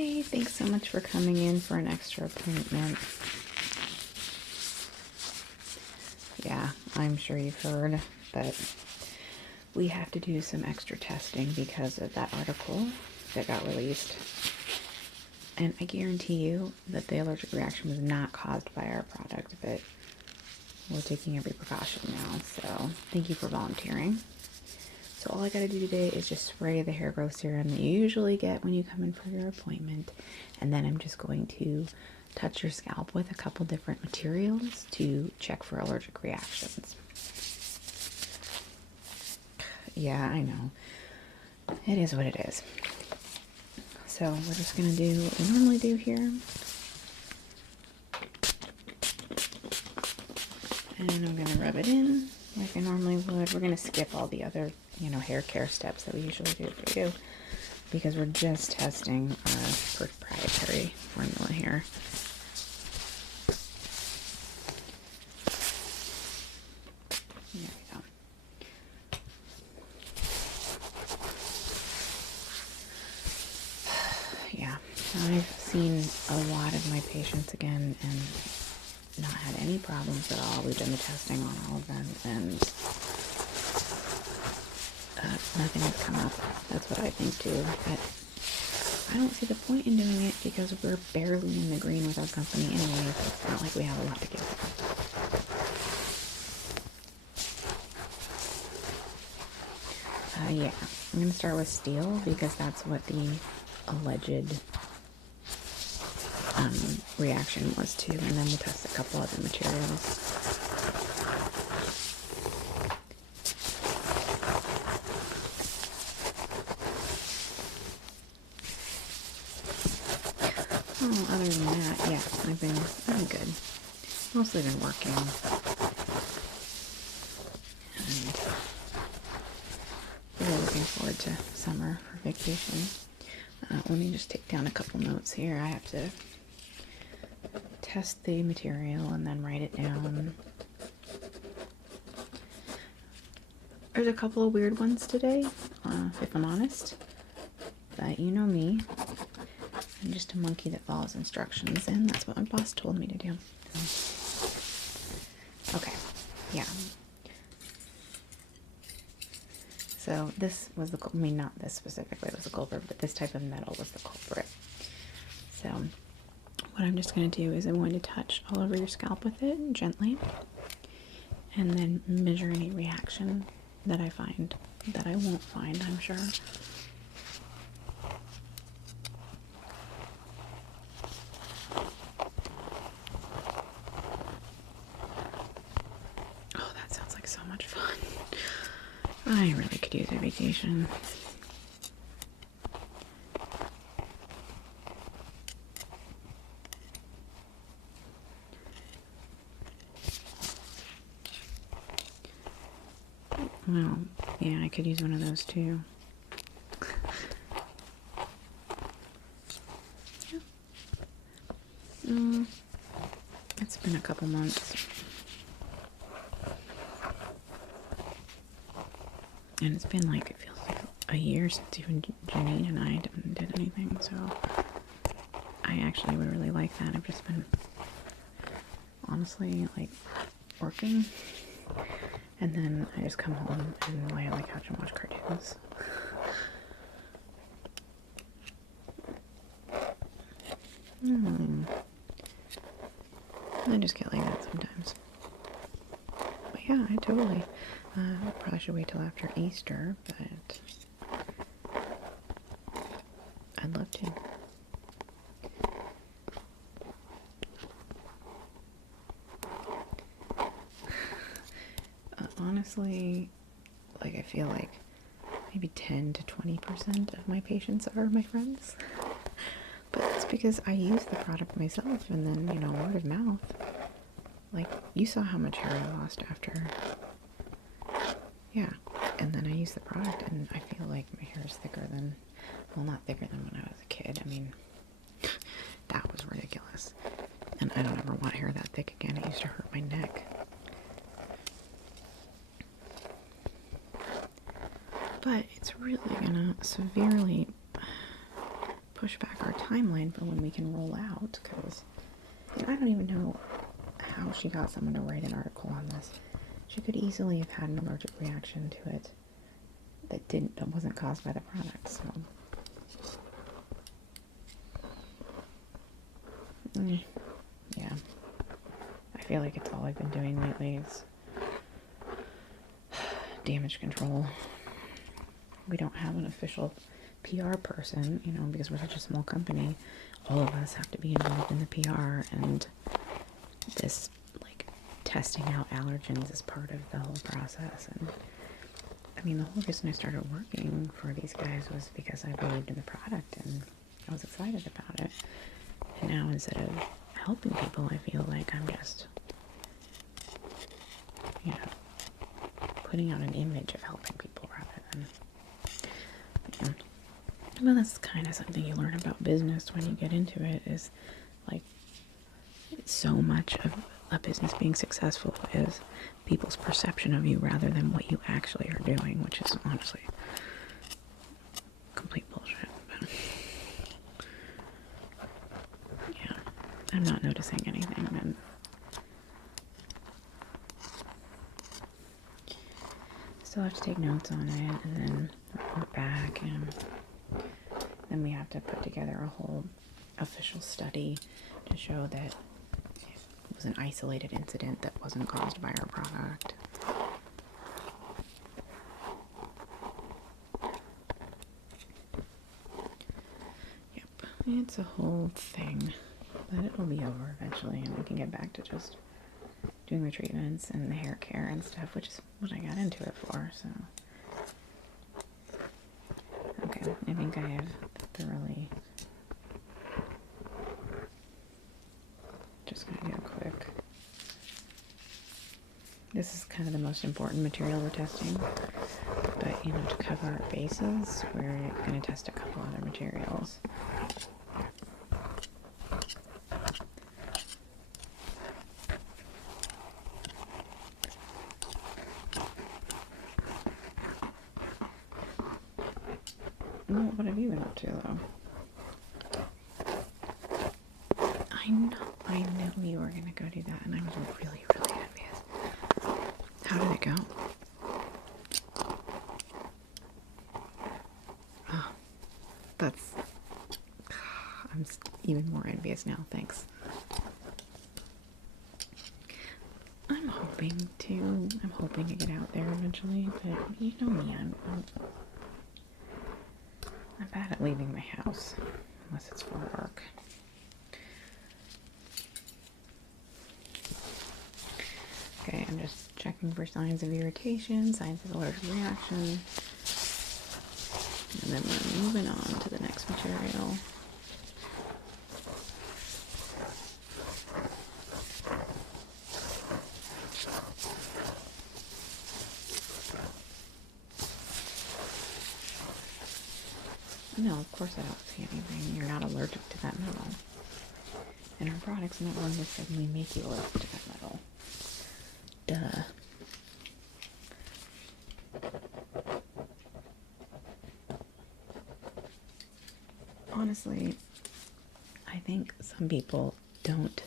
Hey, thanks so much for coming in for an extra appointment. Yeah, I'm sure you've heard, but we have to do some extra testing because of that article that got released. And I guarantee you that the allergic reaction was not caused by our product, but we're taking every precaution now. So thank you for volunteering. So all I gotta do today is just spray the hair growth serum that you usually get when you come in for your appointment. And then I'm just going to touch your scalp with a couple different materials to check for allergic reactions. Yeah, I know. It is what it is. So we're just gonna do what we normally do here. And I'm gonna rub it in like I normally would. We're gonna skip all the other, hair care steps that we usually do for you because we're just testing our proprietary formula here. There we go. Yeah, I've seen a lot of my patients again and not had any problems at all. We've done the testing on all of them and nothing has come up. That's what I think too. But I don't see the point in doing it because we're barely in the green with our company anyway. So it's not like we have a lot to give. Yeah, I'm going to start with steel because that's what the alleged reaction was to, and then we'll test a couple other materials. Oh, other than that, yeah, I've been good. Mostly been working. And really looking forward to summer for vacation. Let me just take down a couple notes here. I have to test the material and then write it down. There's a couple of weird ones today, if I'm honest. But you know me. I'm just a monkey that follows instructions, and that's what my boss told me to do. Okay, yeah. So this was not this specifically was the culprit, but this type of metal was the culprit. So what I'm just going to do is I'm going to touch all over your scalp with it gently, and then measure any reaction that I find, that I won't find, I'm sure. Oh, that sounds like so much fun. I really could use a vacation. Well, yeah, I could use one of those too. It's been a couple months. And it's been like, it feels like a year since even Janine and I did anything, so I actually would really like that. I've just been, honestly, like, working, and then I just come home and lay on the couch and watch cartoons. I just get like that sometimes. But yeah, I totally, probably should wait till after Easter, but I'd love to. Honestly, like, I feel like maybe 10 to 20% of my patients are my friends. But it's because I use the product myself, and then, word of mouth. Like, you saw how much hair I lost after. Yeah, and then I use the product, and I feel like my hair is thicker than, well, not thicker than when I was a kid. I mean, that was ridiculous. And I don't ever want hair that thick again. It used to hurt my neck. But it's really gonna severely push back our timeline for when we can roll out, because I don't even know how she got someone to write an article on this. She could easily have had an allergic reaction to it that wasn't caused by the product, so. Yeah. I feel like it's all I've been doing lately is damage control. We don't have an official PR person, you know, because we're such a small company. All of us have to be involved in the PR, and this, like, testing out allergens is part of the whole process. And I mean, the whole reason I started working for these guys was because I believed in the product and I was excited about it. And now, instead of helping people, I feel like I'm just, you know, putting out an image of helping people rather than, yeah. Well, that's kind of something you learn about business when you get into it, is like, so much of a business being successful is people's perception of you rather than what you actually are doing, which is honestly complete bullshit. But yeah, I'm not noticing anything, and still have to take notes on it and then report back, and then we have to put together a whole official study to show that it was an isolated incident that wasn't caused by our product. Yep, it's a whole thing, but it'll be over eventually, and we can get back to just doing the treatments and the hair care and stuff, which is what I got into it for, so. Okay, I think I have thoroughly, just gonna do a quick, this is kind of the most important material we're testing, but you know, to cover our bases, we're gonna test a couple other materials. Well, what have you been up to, though? I knew you were gonna go do that, and I was really, really envious. How did it go? Oh, I'm even more envious now, thanks. I'm hoping to get out there eventually, but you know me, I'm bad at leaving my house, unless it's for work. Okay, I'm just checking for signs of irritation, signs of allergic reaction, and then we're moving on to the next material. No, of course I don't see anything. You're not allergic to that metal. And our product's not going to suddenly make you allergic to that metal. Duh. Honestly, I think some people don't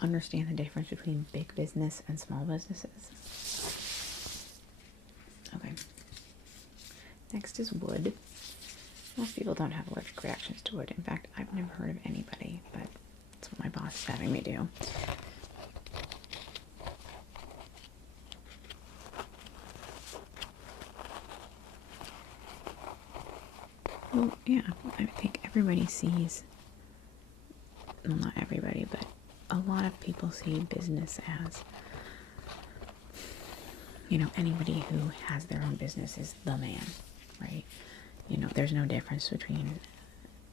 understand the difference between big business and small businesses. Okay. Next is wood. Most people don't have allergic reactions to wood. In fact, I've never heard of anybody, but that's what my boss is having me do. Well, yeah, I think everybody sees, well, not everybody, but a lot of people see business as, you know, anybody who has their own business is the man, right? You know, there's no difference between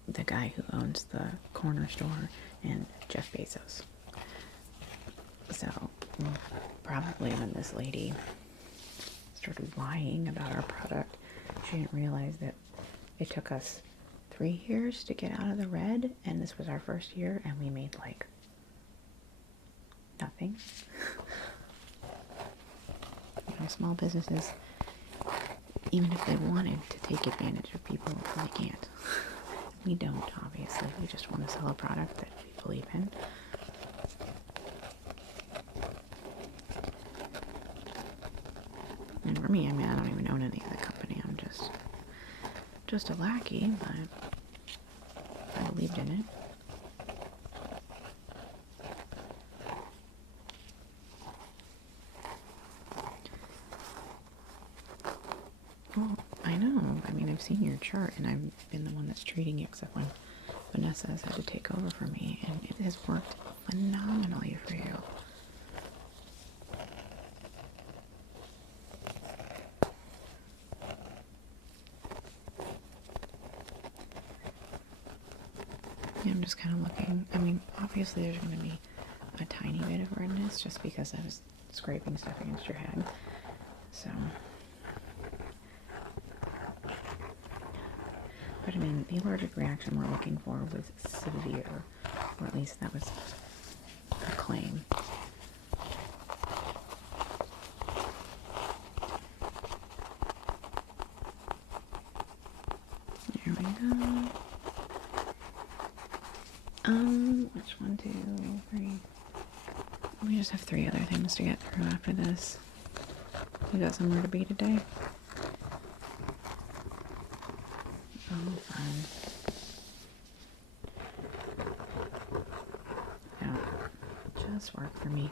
the guy who owns the corner store and Jeff Bezos. So, probably when this lady started lying about our product, she didn't realize that it took us 3 years to get out of the red, and this was our first year, and we made, like, nothing. You know, small businesses, even if they wanted to take advantage of people, they can't. We don't, obviously. We just want to sell a product that we believe in. And for me, I mean, I don't even own any of the company. I'm just a lackey, but I believed in it. Well, I know. I mean, I've seen your chart, and I've been the one that's treating you, except when Vanessa has had to take over for me, and it has worked phenomenally for you. Yeah, I'm just kind of looking. I mean, obviously there's going to be a tiny bit of redness just because I was scraping stuff against your head. So, but I mean, the allergic reaction we're looking for was severe, or at least that was a claim. There we go. Which one, 2, 3? We just have 3 other things to get through after this. You got somewhere to be today? Oh, fun. Yeah, just work for me.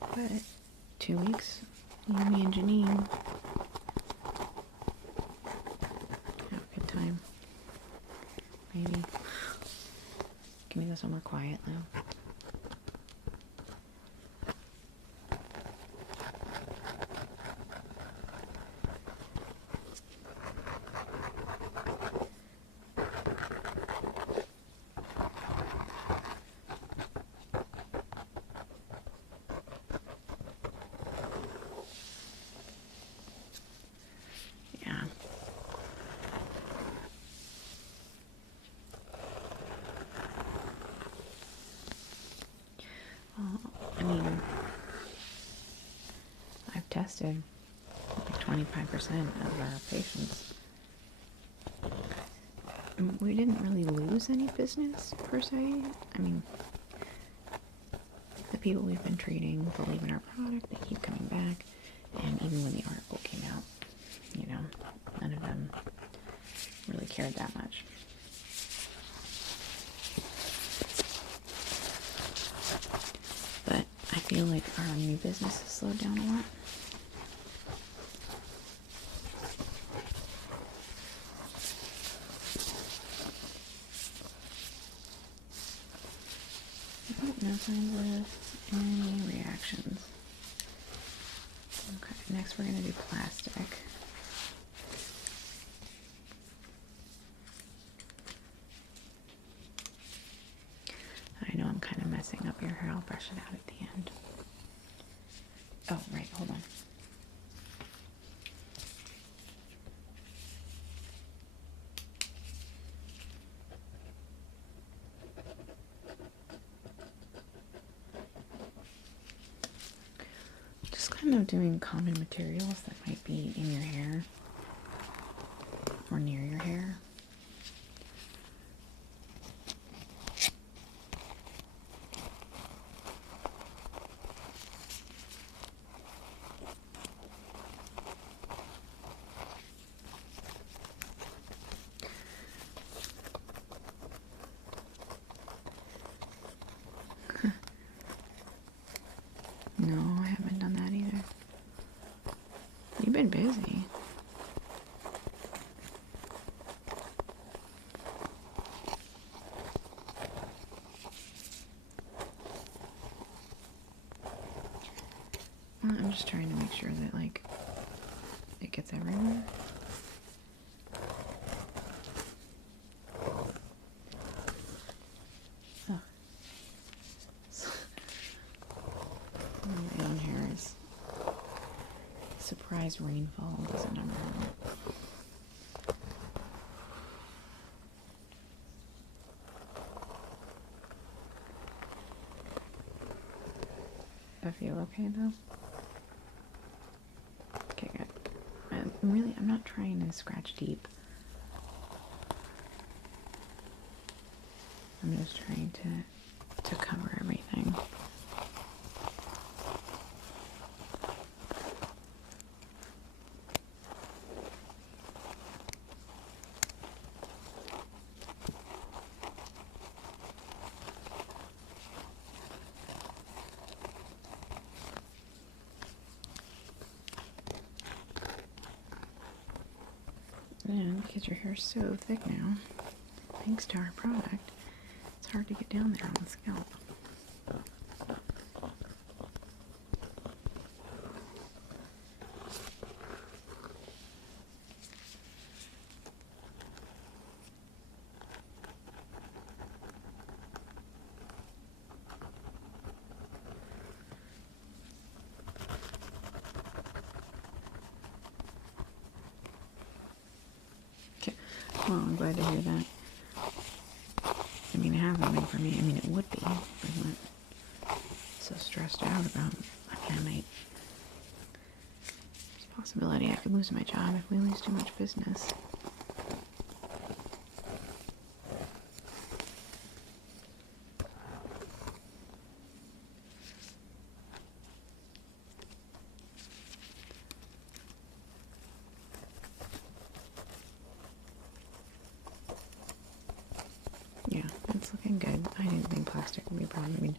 But 2 weeks, you, me, and Janine have a good time. Maybe. Can we go somewhere quiet now? Yeah. Well, I mean, I've tested like 25% of our patients. We didn't really lose any business, per se. I mean, the people we've been treating believe in our product, they keep coming back, and even when the article came out, you know, none of them really cared that much. But I feel like our new business has slowed down a lot. No signs of any reactions. Okay, next we're going to do plastic. I know I'm kind of messing up your hair. I'll brush it out at the end. Oh, right, hold on. Just kind of doing common materials that might be in your hair or near your hair. No, I haven't done that either. You've been busy. Well, I'm just trying to make sure that, like, it gets everywhere. Oh. My own hair is surprise rainfall is a number one. I feel okay though. Okay, good. I'm not trying to scratch deep. I'm just trying to cover everything. And because your hair's so thick now, thanks to our product, it's hard to get down there on the scalp. Okay, well, I'm glad to hear that. I mean, it hasn't been for me. I mean, it would be if I weren't so stressed out about, I might, there's a possibility I could lose my job if we lose too much business. Yeah, it's looking good. I didn't think plastic would be a problem. I mean,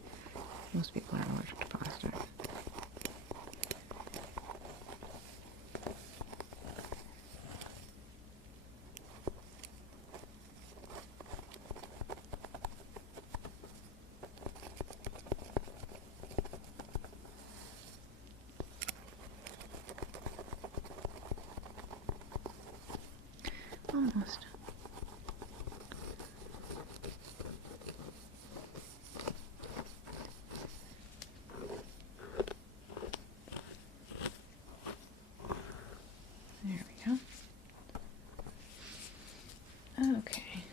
most people are allergic to plastic. Almost. There we go. Okay.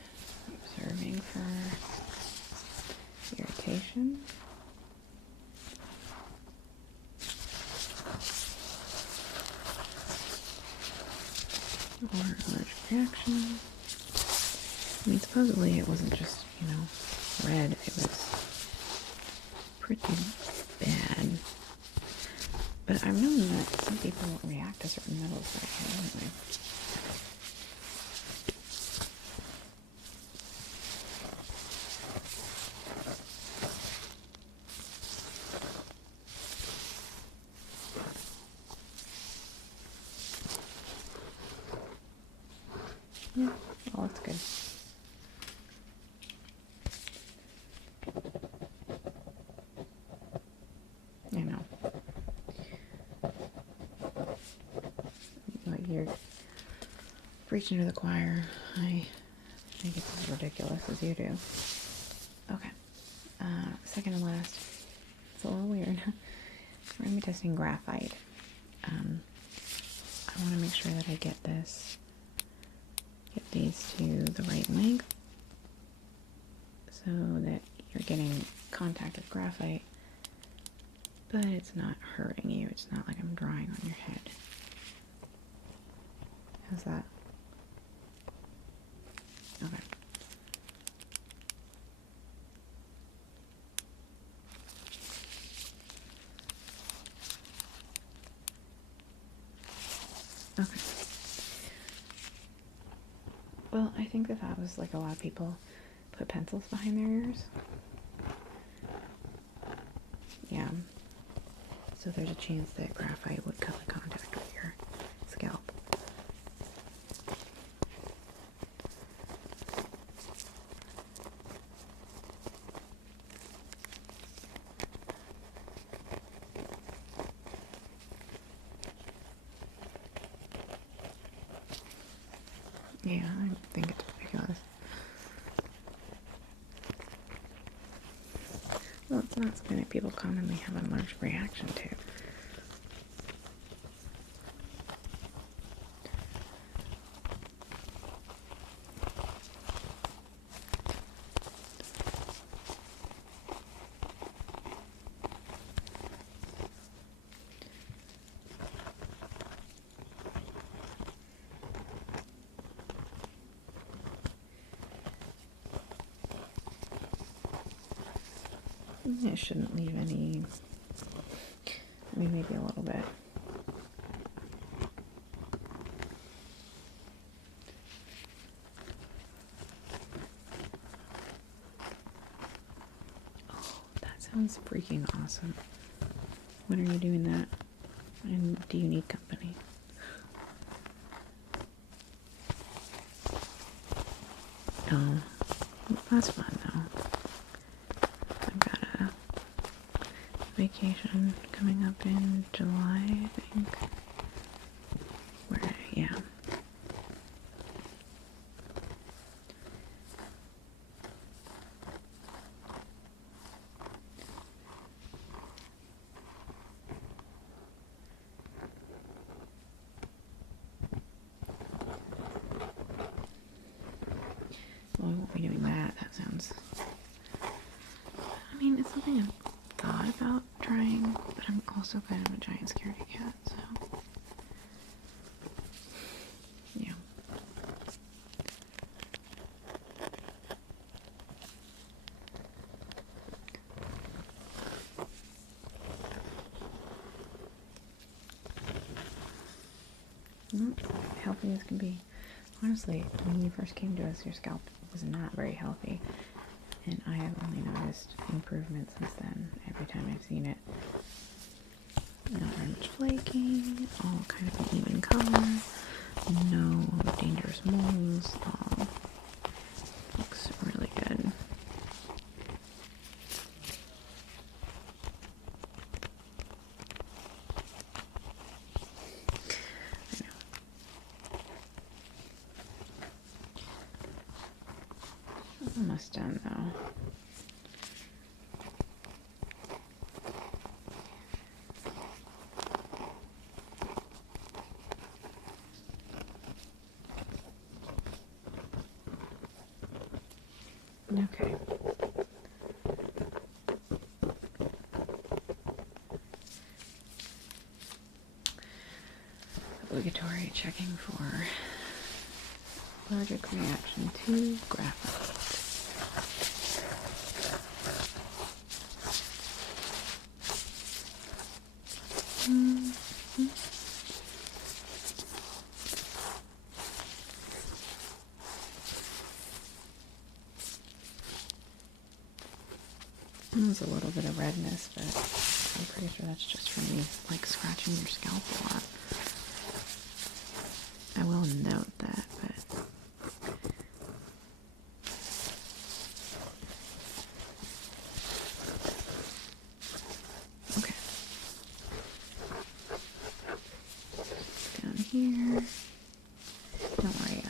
Observing for irritation. Or allergic reaction. I mean, supposedly it wasn't just, you know, red. It was pretty bad. But I've known that some people react to certain metals very anyway. Yeah, well, that's good. I know. But you're preaching to the choir. I think it's as ridiculous as you do. Okay. Second and last. It's a little weird. We're going to be testing graphite. I want to make sure that I get these to the right length so that you're getting contact with graphite, but it's not hurting you. It's not like I'm drawing on your head. How's that? Okay. Okay. Well, I think that was like a lot of people put pencils behind their ears. Yeah. So there's a chance that graphite would come in contact with your scalp. Yeah, I think it's ridiculous. Well, it's not something that people commonly have an allergic reaction to. It shouldn't leave any, I mean, maybe a little bit. Oh, that sounds freaking awesome. When are you doing that? And do you need company? Oh, that's fun though. I've got a vacation coming up in July, I think. Where, yeah. Well, I won't be doing that. That sounds... I mean, it's something I've thought about trying, but I'm also kind of a giant scaredy cat, so... yeah. Healthy as can be. Honestly, when you first came to us, your scalp was not very healthy, and I have only noticed improvement since then, every time I've seen it. Not very much flaking, all kind of an even color, no dangerous moles, all looks really good. Almost done though. Okay. Obligatory checking for allergic reaction to graphite. There's a little bit of redness, but I'm pretty sure that's just from me, like, scratching your scalp a lot. I will note that, but... okay. Down here. Don't worry,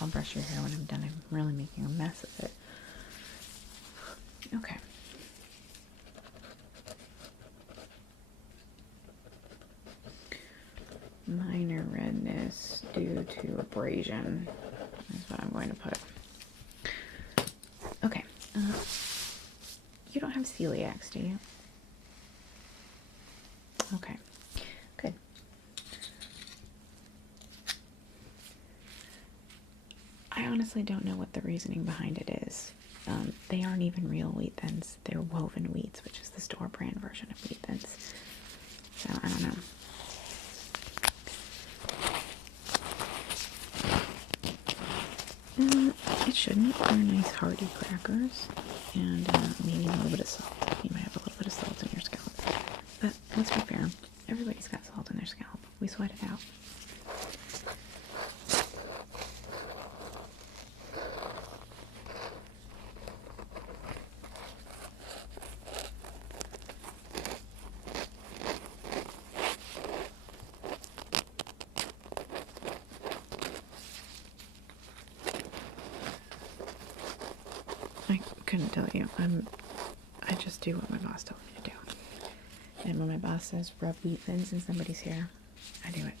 I'll brush your hair when I'm done. I'm really making a mess of it. Okay. Minor redness due to abrasion is what I'm going to put. Okay. You don't have celiacs, do you? Okay. Good. I honestly don't know what the reasoning behind it is. They aren't even real wheat thins. They're woven wheats, which is the store brand version of wheat thins. So I don't know. It shouldn't. They're nice hearty crackers, and maybe a little bit of salt. You might have a little bit of salt in your scalp. But let's be fair, everybody's got salt in their scalp. We sweat it out. I couldn't tell you. I just do what my boss told me to do. And when my boss says rub wheat thins in somebody's hair, I do it.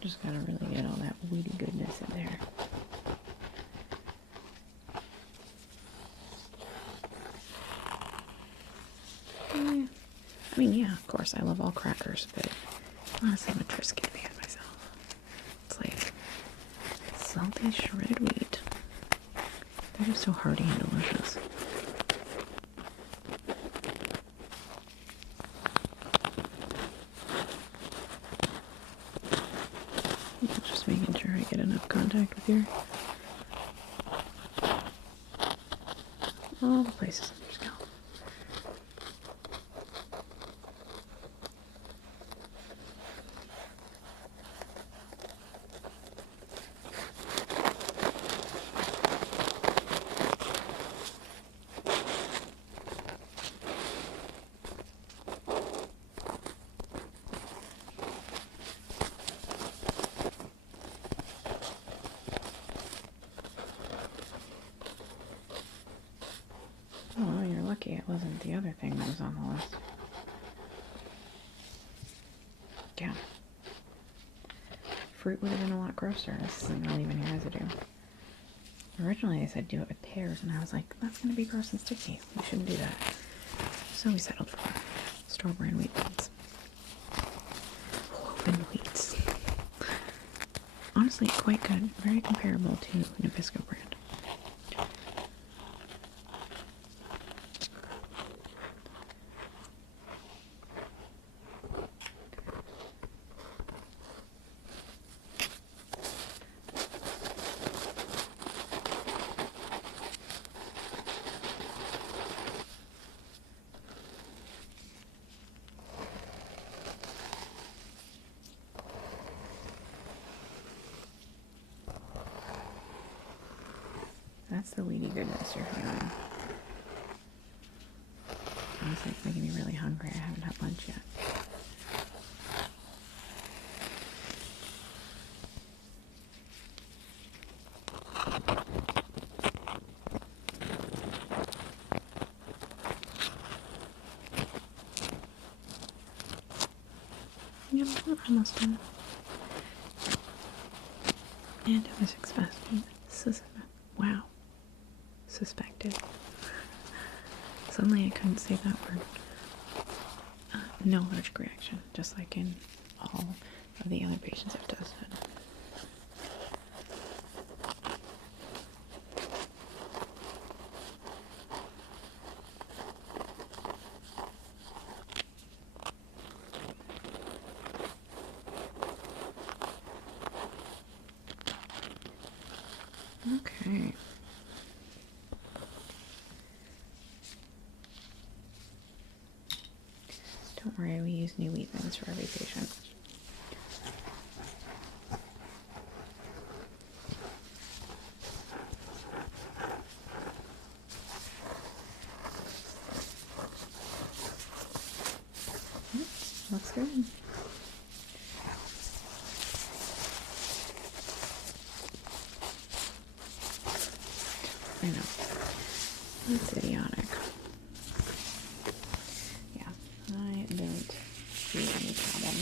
Just gotta really get all that weedy goodness in there. I mean, yeah, of course, I love all crackers, but honestly, I'm a Triscuit fan myself. salty shredded wheat. They're just so hearty and delicious. Just making sure I get enough contact with your all the places on your scalp. Oh, you're lucky it wasn't the other thing that was on the list. Yeah. Fruit would have been a lot grosser. This isn't really even any residue. Originally they said do it with pears, and I was like, that's going to be gross and sticky. We shouldn't do that. So we settled for store brand wheat beans. Open wheats. Honestly, quite good. Very comparable to Nabisco brand. That's the weedy goodness you're feeling. Honestly, it's making me really hungry. I haven't had lunch yet. Yep, we're almost done. And it was expected. Wow. Suspected. Suddenly I couldn't say that word. No allergic reaction, just like in all of the other patients I've tested. Okay. Don't worry, we use new wheat thins for every patient. Looks good. I know. That's idiotic. Yeah, I don't see any problem.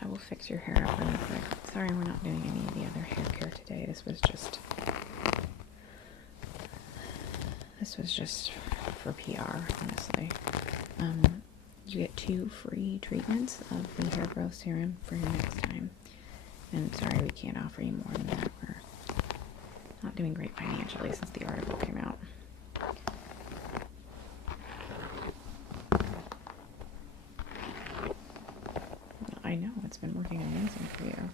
I will fix your hair up really quick. Sorry we're not doing any of the other hair care today. This was just for PR, honestly. You get 2 free treatments of the hair growth serum for your next time. And sorry we can't offer you more than that. We're not doing great financially since the article came out. I know, it's been working amazing for you.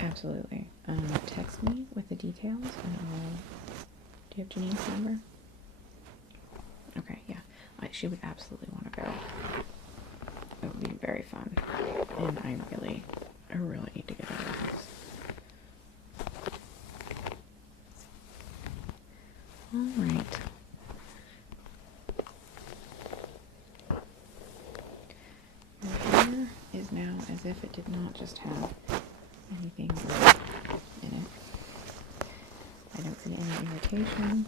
Absolutely. Text me with the details and do you have Janine's number? Okay, yeah. She would absolutely want to go. It would be very fun. And I really need to get out of the house. Alright. Your hair is now as if it did not just have anything in it. I don't see any irritation.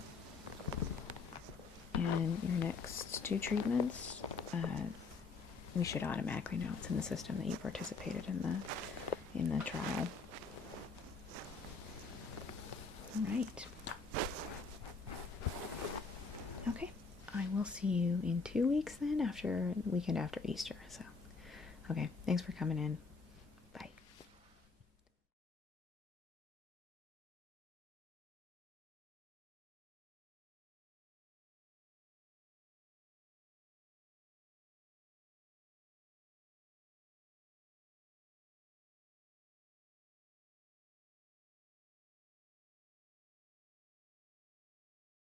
And your next 2 treatments, we should automatically know it's in the system that you participated in the trial. All right. Okay. I will see you in 2 weeks then, after the weekend after Easter. So, okay. Thanks for coming in.